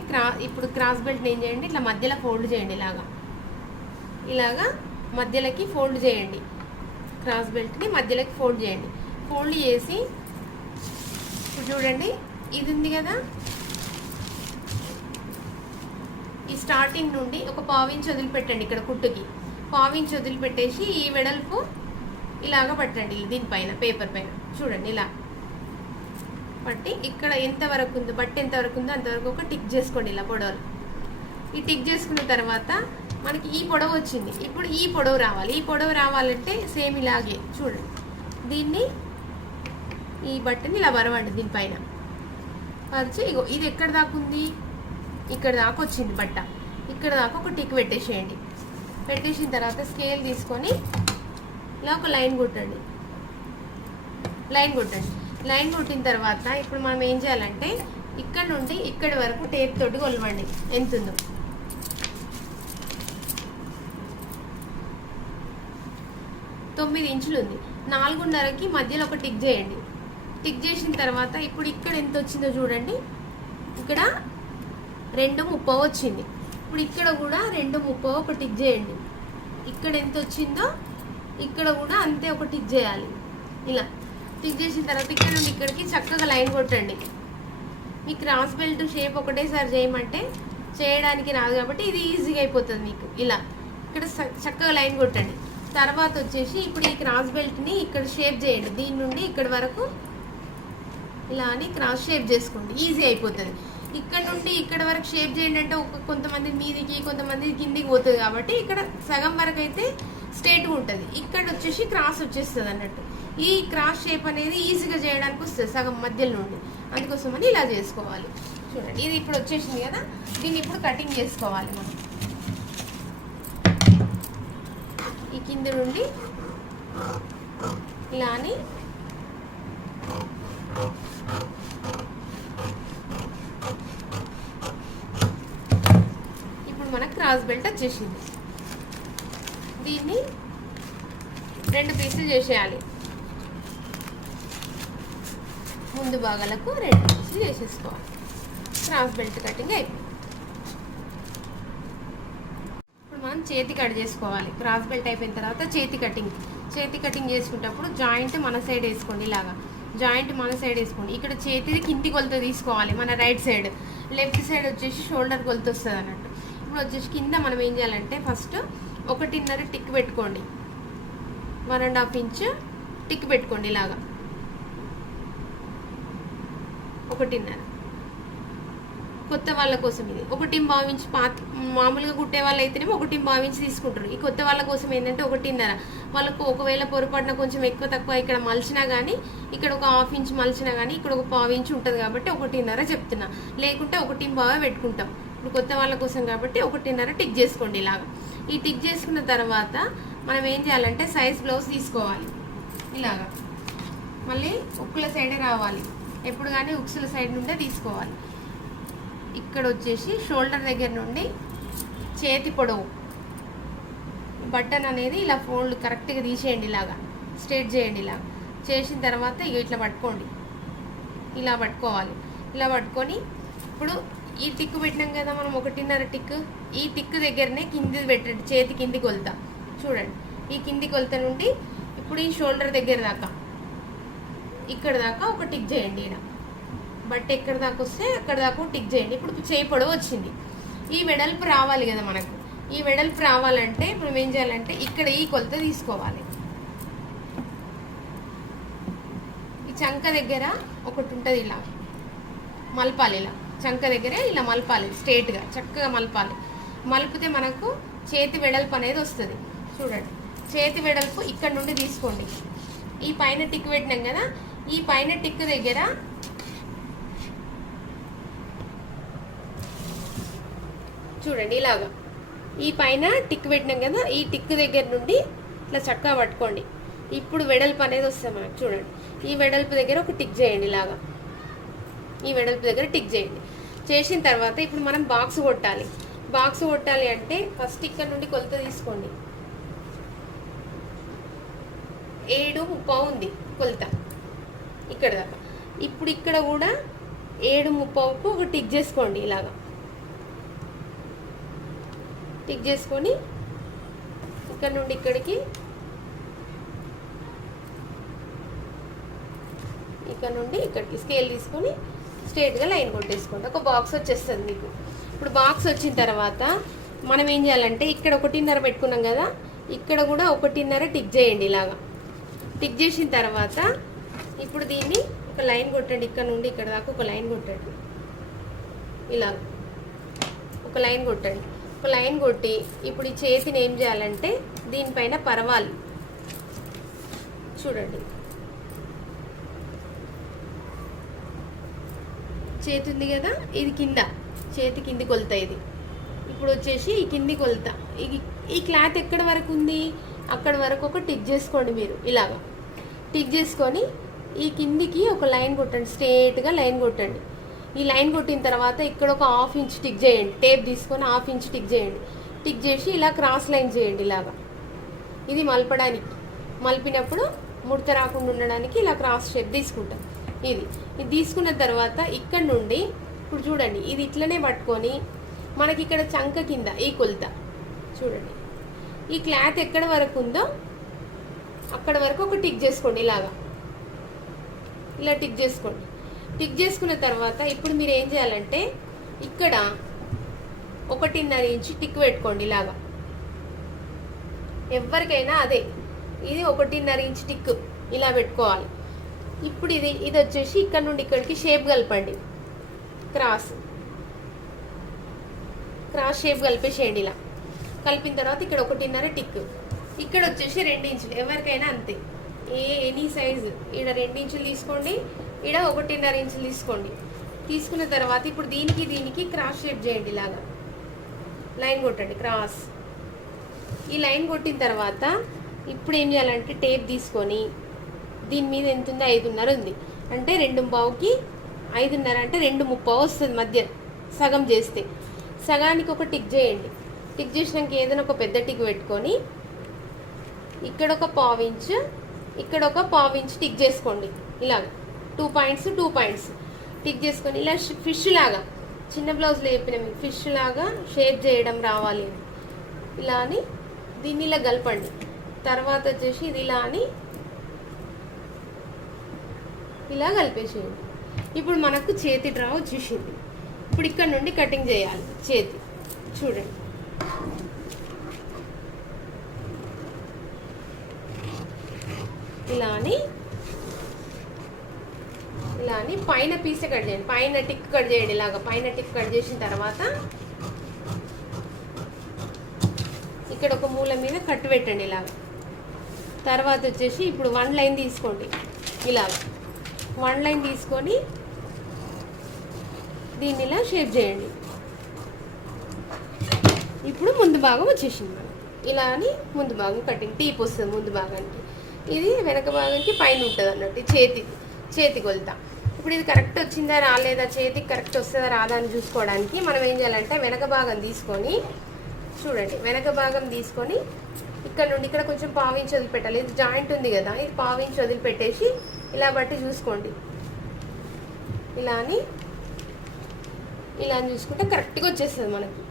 ఇప్పుడు క్రాస్ బెల్ట్ని ఏం చేయండి, ఇట్లా మధ్యలో ఫోల్డ్ చేయండి. ఇలాగా మధ్యలోకి ఫోల్డ్ చేయండి. క్రాస్ బెల్ట్ని మధ్యలోకి ఫోల్డ్ చేయండి. ఫోల్డ్ చేసి ఇప్పుడు చూడండి, ఇది ఉంది కదా, ఈ స్టార్టింగ్ నుండి ఒక 1/4 ఇంచు వదిలిపెట్టండి. ఇక్కడ కుట్టుకి 1/4 ఇంచు వదిలిపెట్టేసి ఈ వెడల్పు ఇలాగా పట్టండి. దీనిపైన పేపర్ పైన చూడండి ఇలా పట్టి ఇక్కడ ఎంతవరకు ఉందో, బట్టి ఎంతవరకు ఉందో అంతవరకు ఒక టిక్ చేసుకోండి. ఇలా పొడవులు ఈ టిక్ చేసుకున్న తర్వాత మనకి ఈ పొడవు వచ్చింది. ఇప్పుడు ఈ పొడవు రావాలి. ఈ పొడవు రావాలంటే సేమ్ ఇలాగే చూడండి, దీన్ని ఈ బట్టని ఇలా వరవండి. దీనిపైన పరిచి ఇగో ఇది ఎక్కడ దాకా ఉంది, ఇక్కడ దాకా వచ్చింది బట్ట. ఇక్కడ దాకా ఒక టిక్ పెట్టేసేయండి. పెట్టేసిన తర్వాత స్కేల్ తీసుకొని ఇలా ఒక లైన్ కొట్టండి. లైన్ కొట్టిన తర్వాత ఇప్పుడు మనం ఏం చేయాలంటే ఇక్కడ నుండి ఇక్కడి వరకు టేప్ తోటి కొలవండి ఎంత ఉందో. 9 ఇంచులు ఉంది. 4.5కి మధ్యలో ఒక టిక్ చేయండి. టిక్ చేసిన తర్వాత ఇప్పుడు ఇక్కడ ఎంత వచ్చిందో చూడండి. ఇక్కడ 2.30 వచ్చింది. ఇప్పుడు ఇక్కడ కూడా 2.30 ఒక టిక్ చేయండి. ఇక్కడ ఎంత వచ్చిందో ఇక్కడ కూడా అంతే ఒక టిక్ చేయాలి. ఇలా టిక్ చేసిన తర్వాత ఇక్కడ నుండి ఇక్కడికి చక్కగా లైన్ కొట్టండి. మీ క్రాస్ బెల్ట్ షేప్ ఒకటేసారి చేయమంటే చేయడానికి రాదు కాబట్టి ఇది ఈజీగా అయిపోతుంది మీకు. ఇలా ఇక్కడ చక్కగా లైన్ కొట్టండి. తర్వాత వచ్చేసి ఇప్పుడు ఈ క్రాస్ బెల్ట్ని ఇక్కడ షేప్ చేయండి. దీని నుండి ఇక్కడ వరకు ఇలా అని క్రాస్ షేప్ చేసుకోండి. ఈజీ అయిపోతుంది. ఇక్కడ నుండి ఇక్కడ వరకు షేప్ చేయండి అంటే కొంతమంది మీదికి కొంతమంది కిందికి పోతుంది కాబట్టి ఇక్కడ సగం వరకు అయితే స్ట్రేట్గా ఉంటుంది. ఇక్కడ వచ్చేసి క్రాస్ వచ్చేస్తుంది అన్నట్టు. ఈ క్రాస్ షేప్ అనేది ఈజీగా చేయడానికి వస్తుంది సగం మధ్యలో నుండి. అందుకోసమని ఇలా చేసుకోవాలి. చూడండి ఇది ఇప్పుడు వచ్చేసింది కదా, దీన్ని ఇప్పుడు కటింగ్ చేసుకోవాలి. మనం ఈ కింద నుండి ఇలా అని ఇప్పుడు మనకు క్రాస్ బెల్ట్ వచ్చేసింది. దీన్ని 2 పీసులు చేసేయాలి. ముందు భాగాలకు 2 పీసులు చేసేసుకోవాలి. క్రాస్ బెల్ట్ కటింగ్ అయిపోయింది. ఇప్పుడు మనం చేతి కట్ చేసుకోవాలి. క్రాస్ బెల్ట్ అయిపోయిన తర్వాత చేతి కటింగ్ చేసుకునేటప్పుడు జాయింట్ మన సైడ్ వేసుకోండి. ఇలాగా జాయింట్ మన సైడ్ వేసుకోండి. ఇక్కడ చేతిది కింది కొలత తీసుకోవాలి. మన రైట్ సైడ్, లెఫ్ట్ సైడ్ వచ్చేసి షోల్డర్ కొలత వస్తుంది అన్నట్టు. ఇప్పుడు వచ్చేసి కింద మనం ఏం చేయాలంటే ఫస్ట్ 1.5 టిక్ పెట్టుకోండి. 1.5 ఇంచు టిక్ పెట్టుకోండి. ఇలాగా 1.5 కొత్త వాళ్ళ కోసం ఇది. 1.5 ఇంచు మామూలుగా కుట్టే వాళ్ళు అయితేనేమో 1.5 ఇంచు తీసుకుంటారు. ఈ కొత్త వాళ్ళ కోసం ఏంటంటే 1.5 వాళ్ళకు ఒకవేళ పొరపాటున కొంచెం ఎక్కువ తక్కువ ఇక్కడ మలిచినా కానీ ఇక్కడ ఒక హాఫ్ ఇంచ్ మలిచినా కానీ ఇక్కడ ఒక పావు ఇంచ్ ఉంటుంది కాబట్టి 1.5 చెప్తున్నా, లేకుంటే 1.5 పెట్టుకుంటాం. ఇప్పుడు కొత్త వాళ్ళ కోసం కాబట్టి 1.5 టిక్ చేసుకోండి. ఇలాగా ఈ టిక్ చేసుకున్న తర్వాత మనం ఏం చేయాలంటే సైజ్ బ్లౌజ్ తీసుకోవాలి. ఇలాగా మళ్ళీ ఉక్కుల సైడే రావాలి, ఎప్పుడు కానీ ఉక్సుల సైడ్ నుండే తీసుకోవాలి. ఇక్కడ వచ్చేసి షోల్డర్ దగ్గర నుండి చేతి పొడవు బటన్ అనేది ఇలా ఫోల్డ్ కరెక్ట్గా తీసేయండి, ఇలాగా స్ట్రేట్ చేయండి. ఇలా చేసిన తర్వాత ఇట్లా పట్టుకోండి, ఇలా పట్టుకోవాలి. ఇలా పట్టుకొని ఇప్పుడు ఈ టిక్ పెట్టినాం కదా మనం 1.5 టిక్, ఈ టిక్ దగ్గరనే కింది పెట్టండి, చేతి కింది కొలత చూడండి. ఈ కింది కొలత నుండి ఇప్పుడు ఈ షోల్డర్ దగ్గర దాకా ఇక్కడ దాకా ఒక టిక్ చేయండి. ఇక్కడ బట్ ఎక్కడ దాకా వస్తే అక్కడ దాకా టిక్ చేయండి. ఇప్పుడు చేయి పొడవు వచ్చింది, ఈ వెడల్పు రావాలి కదా మనకు. ఈ వెడల్పు రావాలంటే మనం ఏం చేయాలంటే ఇక్కడ ఈ కొలత తీసుకోవాలి. ఈ చంక దగ్గర ఒకటి ఉంటుంది, ఇలా మలపాలి. ఇలా చంక దగ్గరే ఇలా మలపాలి, స్ట్రేట్గా చక్కగా మలపాలి. మలిపితే మనకు చేతి వెడల్పు అనేది వస్తుంది. చూడండి, చేతి వెడల్పు ఇక్కడ నుండి తీసుకోండి. ఈ పైన టిక్ పెట్టినాం కదా, ఈ పైన టిక్ దగ్గర చూడండి, ఇలాగా ఈ పైన టిక్ పెట్టినాం కదా, ఈ టిక్ దగ్గర నుండి ఇట్లా చక్కగా పట్టుకోండి. ఇప్పుడు వెడల్పు అనేది వస్తుంది మనకు. చూడండి, ఈ వెడల్పు దగ్గర ఒక టిక్ చేయండి. ఇలాగా ఈ వెడల్పు దగ్గర టిక్ చేయండి. చేసిన తర్వాత ఇప్పుడు మనం బాక్స్ కొట్టాలి. బాక్స్ కొట్టాలి అంటే ఫస్ట్ ఇక్కడ నుండి కొలత తీసుకోండి. 7:30 ఉంది కొలత ఇక్కడ దాకా. ఇప్పుడు ఇక్కడ కూడా 7:30కు ఒక టిక్ చేసుకోండి. ఇలాగా టిక్ చేసుకొని ఇక్కడ నుండి ఇక్కడికి, ఇక్కడ నుండి ఇక్కడికి స్కేల్ తీసుకొని స్ట్రేట్గా లైన్ కొట్టేసుకోండి. ఒక బాక్స్ వచ్చేస్తుంది మీకు. ఇప్పుడు బాక్స్ వచ్చిన తర్వాత మనం ఏం చేయాలంటే ఇక్కడ 1.5 పెట్టుకున్నాం కదా, ఇక్కడ కూడా 1.5 టిక్ చేయండి. ఇలాగా టిక్ చేసిన తర్వాత ఇప్పుడు దీన్ని ఒక లైన్ కొట్టండి. ఇక్కడ నుండి ఇక్కడ దాకా ఒక లైన్ కొట్టండి. ఇలా ఒక లైన్ కొట్టండి. ఒక లైన్ కొట్టి ఇప్పుడు ఈ చేతిని ఏం చేయాలంటే దీనిపైన పరవాలి. చూడండి, చేతి ఉంది కదా, ఇది కింద చేతి కింది కొలత ఇది. ఇప్పుడు వచ్చేసి ఈ కింది కొలత, ఈ క్లాత్ ఎక్కడ వరకు ఉంది అక్కడ వరకు ఒక టిక్ చేసుకోండి. మీరు ఇలాగా టిక్ చేసుకొని ఈ కిందికి ఒక లైన్ కొట్టండి, స్ట్రేట్గా లైన్ కొట్టండి. ఈ లైన్ కొట్టిన తర్వాత ఇక్కడ ఒక 1/2 ఇంచ్ టిక్ చేయండి. టేప్ తీసుకొని 1/2 ఇంచ్ టిక్ చేయండి. టిక్ చేసి ఇలా క్రాస్ లైన్ చేయండి. ఇలాగా ఇది మలపడానికి, మలిపినప్పుడు ముడత రాకుండా ఉండడానికి ఇలా క్రాస్ షేప్ తీసుకుంటాం. ఇది తీసుకున్న తర్వాత ఇక్కడ నుండి ఇప్పుడు చూడండి, ఇది ఇట్లనే పట్టుకొని మనకి ఇక్కడ చంక కింద ఈ కొలత చూడండి, ఈ క్లాత్ ఎక్కడ వరకు ఉందో అక్కడ వరకు ఒక టిక్ చేసుకోండి. ఇలాగా ఇలా టిక్ చేసుకోండి. టిక్ చేసుకున్న తర్వాత ఇప్పుడు మీరు ఏం చేయాలంటే ఇక్కడ 1.5 ఇంచ్ టిక్ పెట్టుకోండి. ఇలాగా ఎవరికైనా అదే, ఇది 1.5 ఇంచ్ టిక్ ఇలా పెట్టుకోవాలి. ఇప్పుడు ఇది వచ్చేసి ఇక్కడ నుండి ఇక్కడికి షేప్ కలపండి. క్రాస్ షేప్ కలిపేసేయండి. ఇలా కలిపిన తర్వాత ఇక్కడ 1.5 టిక్, ఇక్కడ వచ్చేసి 2 ఇంచులు. ఎవరికైనా అంతే, ఎనీ సైజు. ఇక్కడ 2 ఇంచులు తీసుకోండి, ఇక్కడ 1.5 ఇంచులు తీసుకోండి. తీసుకున్న తర్వాత ఇప్పుడు దీనికి క్రాస్ షేప్ చేయండి. ఇలాగా లైన్ కొట్టండి, క్రాస్. ఈ లైన్ కొట్టిన తర్వాత ఇప్పుడు ఏం చేయాలంటే టేప్ తీసుకొని దీని మీద ఎంత ఉంది, 5.5 ఉంది అంటే 2:15కి 5.5 అంటే 2:30 వస్తుంది. మధ్య సగం చేస్తే సగానికి ఒక టిక్ చేయండి. టిక్ చేసినాక ఏదైనా ఒక పెద్ద టిక్ పెట్టుకొని ఇక్కడ ఒక 1/2 ఇంచ్, ఇక్కడ ఒక 1/2 ఇంచ్ టిక్ చేసుకోండి. ఇలాగ 2 పాయింట్స్ టిక్ చేసుకొని ఇలా ఫిష్ లాగా, చిన్న బ్లౌజ్లో చెప్పిన మీకు ఫిష్ లాగా షేప్ చేయడం రావాలి. ఇలా అని దీన్ని ఇలా కలపండి. తర్వాత వచ్చేసి ఇది ఇలా అని ఇలా కలిపేసేయండి. ఇప్పుడు మనకు చేతి డ్రా వచ్చేసింది. ఇప్పుడు ఇక్కడ నుండి కటింగ్ చేయాలి చేతి. చూడండి, ఇలా అని పైన పీస్ కట్ చేయండి, పైన టిక్ కట్ చేయండి. ఇలాగా పైన టిక్ కట్ చేసిన తర్వాత ఇక్కడ ఒక మూల మీద కట్టు పెట్టండి. ఇలాగా తర్వాత వచ్చేసి ఇప్పుడు 1 లైన్ తీసుకోండి. ఇలా 1 లైన్ తీసుకొని దీన్ని ఇలా షేప్ చేయండి. ఇప్పుడు ముందు భాగం వచ్చేసింది మనం. ఇలా అని ముందు భాగం కటింగ్ టీప్ వస్తుంది ముందు భాగానికి. ఇది వెనక భాగానికి పైన ఉంటుంది అన్నట్టు చేతి కొలత. ఇప్పుడు ఇది కరెక్ట్ వచ్చిందా రాలేదా, చేతికి కరెక్ట్ వస్తుందా రాదా అని చూసుకోవడానికి మనం ఏం చేయాలంటే వెనక భాగం తీసుకొని చూడండి, వెనక భాగం తీసుకొని ఇక్కడ నుండి ఇక్కడ కొంచెం పావించి వదిలిపెట్టాలి. ఇది జాయింట్ ఉంది కదా, ఇది పావించి వదిలిపెట్టేసి ఇలా బట్టి చూసుకోండి. ఇలా అని చూసుకుంటే కరెక్ట్గా వచ్చేస్తుంది మనకి.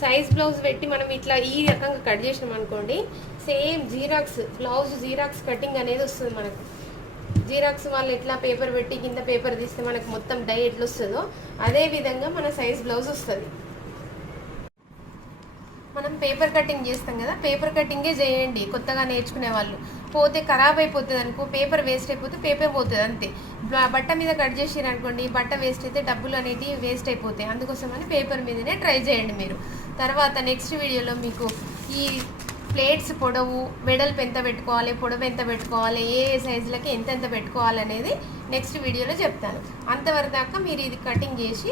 సైజ్ బ్లౌజ్ పెట్టి మనం ఇట్లా ఈ రకంగా కట్ చేసినాం అనుకోండి, సేమ్ బ్లౌజ్ జీరాక్స్ కటింగ్ అనేది వస్తుంది మనకు. జీరాక్స్ వాళ్ళు ఎట్లా పేపర్ పెట్టి కింద పేపర్ తీస్తే మనకు మొత్తం డై ఎట్లా వస్తుందో అదే విధంగా మన సైజ్ బ్లౌజ్ వస్తుంది. మనం పేపర్ కటింగ్ చేస్తాం కదా, పేపర్ కటింగే చేయండి కొత్తగా నేర్చుకునే వాళ్ళు. పోతే ఖరాబ్ అయిపోతుంది అనుకో, పేపర్ వేస్ట్ అయిపోతే పేపర్ పోతుంది అంతే. బట్ట మీద కట్ చేసారు అనుకోండి, బట్ట వేస్ట్ అయితే డబ్బులు అనేవి వేస్ట్ అయిపోతాయి. అందుకోసమని పేపర్ మీదనే ట్రై చేయండి మీరు. తర్వాత నెక్స్ట్ వీడియోలో మీకు ఈ ప్లేట్స్ పొడవు వెడల్పు ఎంత పెట్టుకోవాలి, పొడవు ఎంత పెట్టుకోవాలి, ఏ సైజులకి ఎంతెంత పెట్టుకోవాలి అనేది నెక్స్ట్ వీడియోలో చెప్తాను. అంతవరకు దాకా మీరు ఇది కటింగ్ చేసి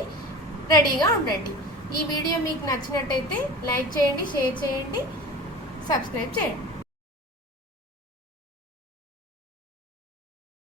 రెడీగా ఉండండి. ఈ వీడియో మీకు నచ్చినట్టయితే లైక్ చేయండి, షేర్ చేయండి, సబ్స్క్రైబ్ చేయండి.